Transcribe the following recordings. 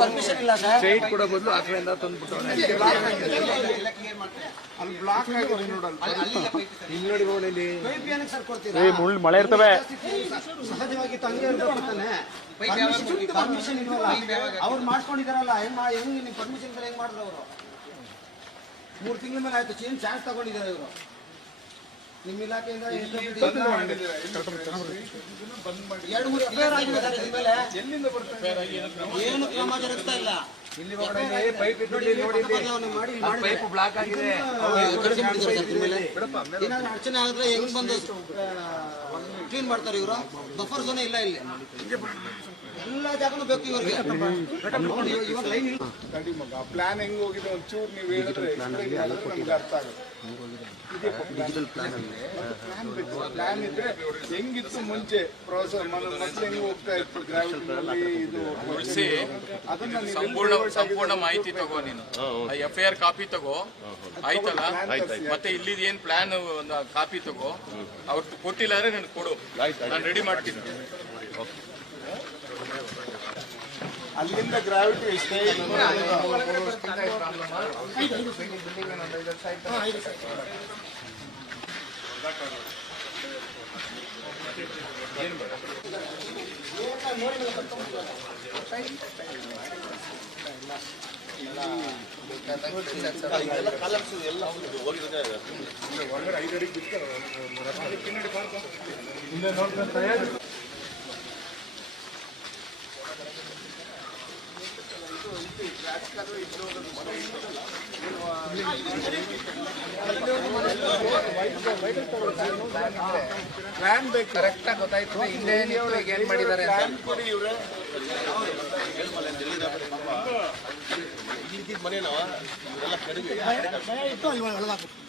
Permission ಇಲ್ಲ sir. Site ಕೊಡೋ ಬದಲು ಆ ಕಡೆಯಿಂದ ತಂದ್ಬಿಟ್ಟವ್ರೆ. ಅಲ್ಲಿ ಬ್ಲಾಕ್ ಆಗಿದೆ. ನೋಡಲ್ಲ ಇಲ್ಲಿ ನೋಡಿ ರೋಡ್ ಇಲ್ಲಿ. ಪೈಪ್ ಏನಕ್ಕೆ ಸರ್ ಕೊಡ್ತೀರಾ? ಏ ಮುಳ್ಳು ಮಳೆ ಇರ್ತವೆ. ಸಹಜವಾಗಿ ತಂಗೆ ಇರ್ಬೇಕು ತಾನೆ ಪರ್ಮಿಷನ್ ಇಲ್ವಲ್ಲ? ಅವ್ರು ಮಾಡ್ಕೊಂಡಿದಾರಲ್ಲ ಹೆಂಗ್ ಹೆಂಗ್ ಪರ್ಮಿಷನ್ ಇದ್ರೆ ಹೆಂಗ್ ಮಾಡಿದ್ರು ಅವರು? ಮೂರು ತಿಂಗಳ ಮೇಲೆ ಆಯ್ತು ಚೇಂಜ್ ಚಾನ್ಸ್ ತಗೊಂಡಿದ್ದಾರೆ ಇವರು. ನಿಮ್ಮ ಇಲಾಖೆಯಿಂದ ಎರಡು ಮೂರು ಎಫ್ಐಆರ್ ಆಗಿದೆ ಸರ್ ಇದ್ರ ಮೇಲೆ ಎಲ್ಲಿಂದ ಬರ್ತಾರೆ? ಏನು ಕ್ರಮ ಜರುಗ್ತಾ ಇಲ್ಲ. ಇಲ್ಲಿ ಪೈಪ್ ನೋಡಿ ನೋಡಿ ಬ್ಲಾಕ್ ಆಗಿದೆ. ಏನಾದ್ರು ಅಡಚಣೆ ಹೆಂಗ್ ಬಂದು ಕ್ಲೀನ್ ಮಾಡ್ತಾರೆ ಇವರು? ಬಫರ್ ಝೋನ್ ಇಲ್ಲ ಇಲ್ಲಿ. ಎಲ್ಲ ಜಾಗನೂ ಬೇಕು ಇವ್ರಿಗೆ. ಇವಾಗ ಲೈನ್ ಇಲ್ಲ. ತಡಿ ಮಗ ಪ್ಲಾನ್ ಹೆಂಗ್ ಹೋಗಿದೆ ಒಂಚೂರು ನೀವು ಹೇಳಿದ್ರೆ ನಮ್ಗೆ ಅರ್ಥ ಆಗುತ್ತೆ. ಪ್ಲಾನ್ ಇದ್ರೆ ಹೆಂಗಿತ್ತು ಮುಂಚೆ? ಪ್ರೋಸೆಸ್ ಮೊದಲು ಹೆಂಗ್ ಹೋಗ್ತಾ ಇತ್ತು ಗ್ರಾವಿಟಿ ಇದು ಅದನ್ನ ನೀವು ಸಂಪೂರ್ಣ ಮಾಹಿತಿ ತಗೋ ನೀನು. ಎಫ್ ಐ ಆರ್ ಕಾಪಿ ತಗೋ. ಆಯ್ತಲ್ಲ? ಮತ್ತೆ ಇಲ್ಲಿ ಏನ್ ಪ್ಲಾನ್ ಒಂದು ಕಾಪಿ ತಗೋ? ಅವ್ರು ಕೊಟ್ಟಿಲ್ಲ ಅಂದ್ರೆ ನನ್ಗೆ ಕೊಡು. ನಾನು ರೆಡಿ ಮಾಡ್ತೀನಿ. ಅಲ್ಲಿಂದ ಗ್ರಾವಿಟಿ ಎಷ್ಟೇ ಪ್ಲಾನ್ ಬೇಕು ಕರೆಕ್ಟ್ ಆಗಿ ಗೊತ್ತಾಯ್ತದೆ ಹಿಂದೆ ಏನ್ ಮಾಡಿದ್ದಾರೆ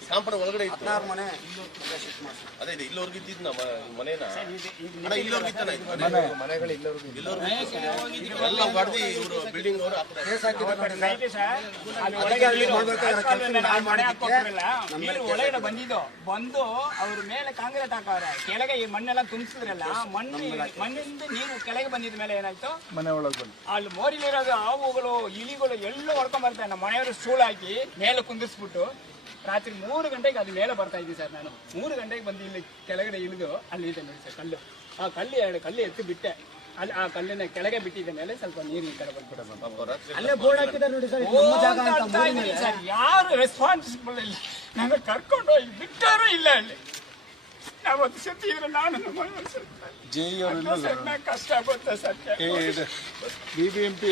ಕಾಂಪೌಂಡ್ ಒಳಗಡೆ ಇತ್ತು. ಮನೆ ಅದೇ ಇದೆ ನಮ್ಮ ಮನೇನ? ಮನೆಗಳು ಇಲ್ಲವ್ರಿಗೆ ಎಲ್ಲ ಹೊಡೆದು ಇವರು ಬಿಲ್ಡಿಂಗ್ ಅವರು ಒಳಗಡೆ ಬಂದಿದ್ದು. ಬಂದು ಅವ್ರ ಮೇಲೆ ಕಾಂಗ್ರೆಸ್ ಹಾಕವ್ರೆ. ಕೆಳಗೆ ಈ ಮಣ್ಣೆಲ್ಲ ತುಂಬಿಸಿದ್ರಲ್ಲ ಮಣ್ಣು ಮಣ್ಣಿಂದ ನೀರು ಕೆಳಗೆ ಬಂದಿದ ಮೇಲೆ ಏನಾಯ್ತು? ಮನೆ ಒಳಗೆ ಬಂದು ಅಲ್ಲಿ ಮೋರಿಲಿರೋದು ಹಾವುಗಳು ಇಲಿಗಳು ಎಲ್ಲ ಹೊಡ್ಕೊಂಡ್ ಬರ್ತಾ ನಮ್ಮ ಮನೆಯವರು ಸ್ಟೂಲ್ ಹಾಕಿ ಮೇಲೆ ಕುಂದಿಸ್ಬಿಟ್ಟು ರಾತ್ರಿ ಮೂರು ಗಂಟೆಗೆ ಅದು ಮೇಲೆ ಬರ್ತಾ ಇದ್ದೀನಿ ಸರ್ ನಾನು. ಮೂರು ಗಂಟೆಗೆ ಬಂದು ಇಲ್ಲಿ ಕೆಳಗಡೆ ಇಳಿದು ಅಲ್ಲಿ ಇದೆ ನೋಡಿ ಸರ್ ಕಲ್ಲು. ಆ ಕಲ್ಲು ಎರಡು ಕಲ್ಲು ಎತ್ತಿ ಬಿಟ್ಟೆ. ಅಲ್ಲಿ ಆ ಕಲ್ಲಿನ ಕೆಳಗೆ ಬಿಟ್ಟಿದ್ದ ಮೇಲೆ ಸ್ವಲ್ಪ ನೀರು ಈ ಕಡೆ ಬಂದ್ಬಿಟ್ಟು ಅಲ್ಲೇ ಬೋರ್ಡ್ ಹಾಕಿದ್ದಾರೆ ನೋಡಿ ಸರ್ ನಮ್ಮ ಜಾಗ ಅಂತ ಯಾರು ರೆಸ್ಪಾನ್ಸಿಬಲ್ ಇಲ್ಲ. ನನಗೆ ಕರ್ಕೊಂಡು ಹೋಗಿ ಬಿಟ್ಟಾರು ಇಲ್ಲ ಅಲ್ಲಿ. ನಾವತ್ತು ಸತ್ತಿದ್ರೆ ನಾನು. ಜೆ ಅಷ್ಟು ಕಷ್ಟ ಆಗುತ್ತೆ ಸತ್ಯ ಬಿ ಬಿ ಎಂ ಪಿ